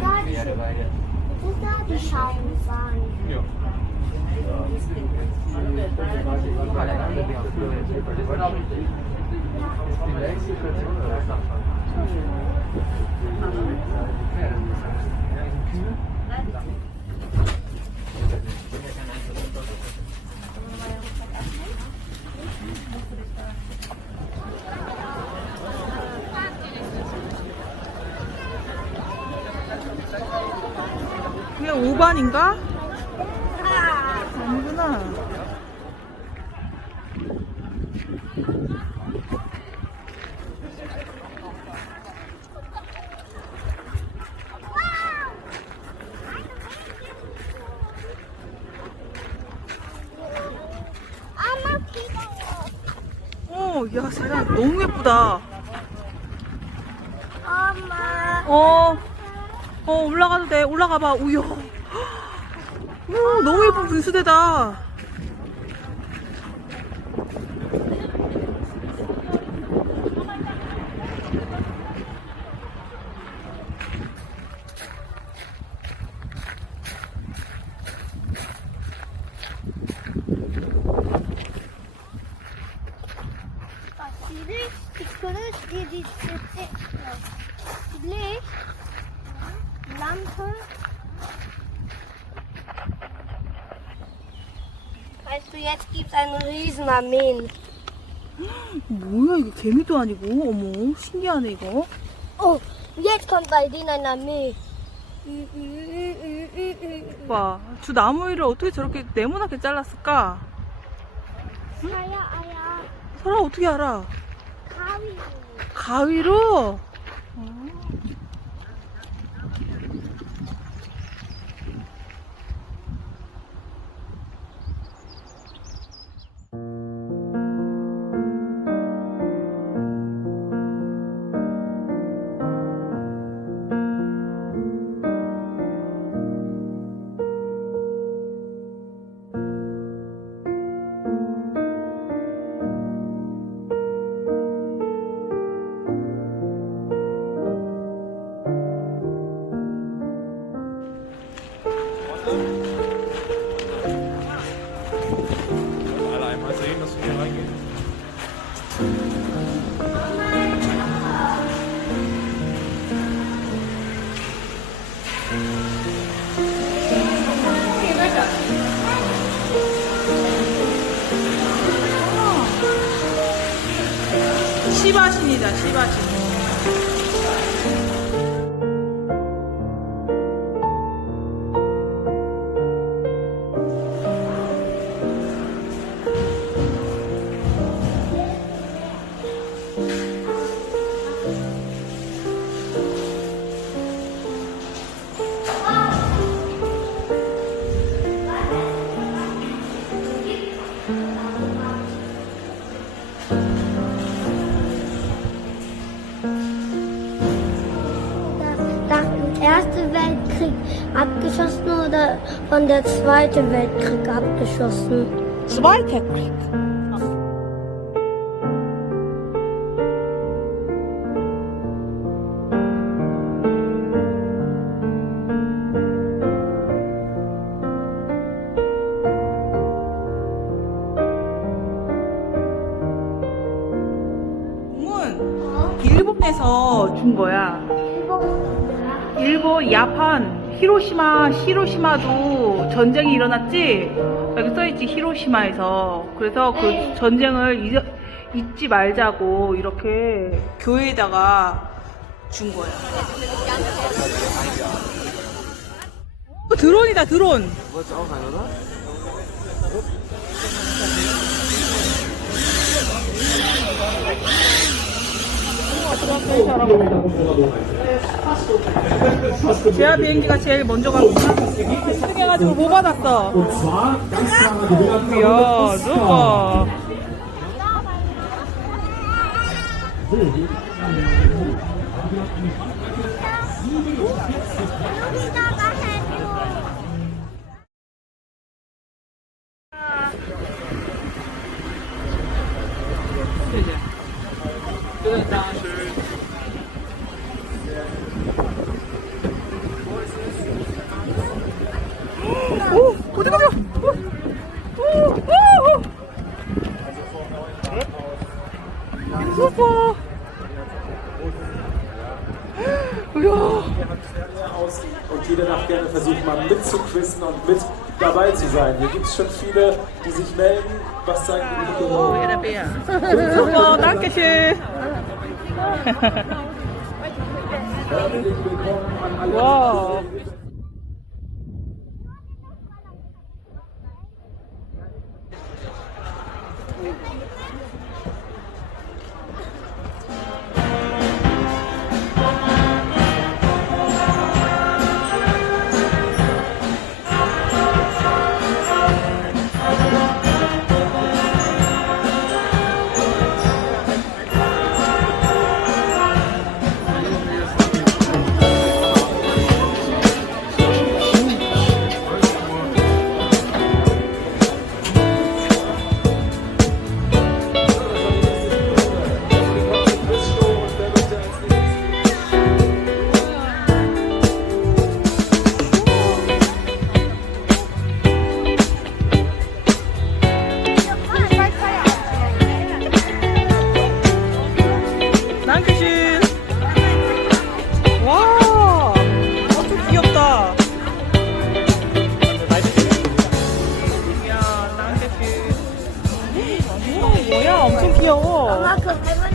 Daha düşük. Daha düşük var. Yok. 5반인가? 아니구나. 어, 야, 세상 너무 예쁘다. 엄마. 어, 어, 올라가도 돼. 올라가 봐. 우여. 오, 너무 예쁜 분수대다. Licht, ich könnte dir die Lampe. Weißt du, jetzt gibt es eine Riesenarmee. 뭐야, 이거 개미도 아니고. 어머, 신기하네, 이거. Oh, jetzt kommt bei denen eine Armee. 봐, 주 나무 위를 어떻게 저렇게 네모나게 잘랐을까? Eier, Eier, 설아 어떻게 알아? Kavi. 가위로? Alle 시바신이다, 시바신. Weltkrieg abgeschossen oder von der Zweiten Weltkrieg abgeschossen? zweiter Krieg. 문 일본에서 준 거야. 일본, 야판, 히로시마, 히로시마도 전쟁이 일어났지? 여기 써있지, 히로시마에서. 그래서 그 전쟁을 잊, 잊지 말자고 이렇게 교회에다가 준 거야. 어, 드론이다, 드론. 제아 비행기가 제일 먼저 갔구나. 1등 해가지고 뭐 받았어? 이야, 누가. Oh, da kommt er. Uh, uh, uh. Super! Ja. Und jede Nacht gerne versuchen, mal mitzuquissen und mit dabei zu sein. Hier gibt es schon viele, die sich melden. Was sagen die Oh, ja, der Bär. Super, danke schön. Herzlich willkommen an alle. Wow. Come on, come on.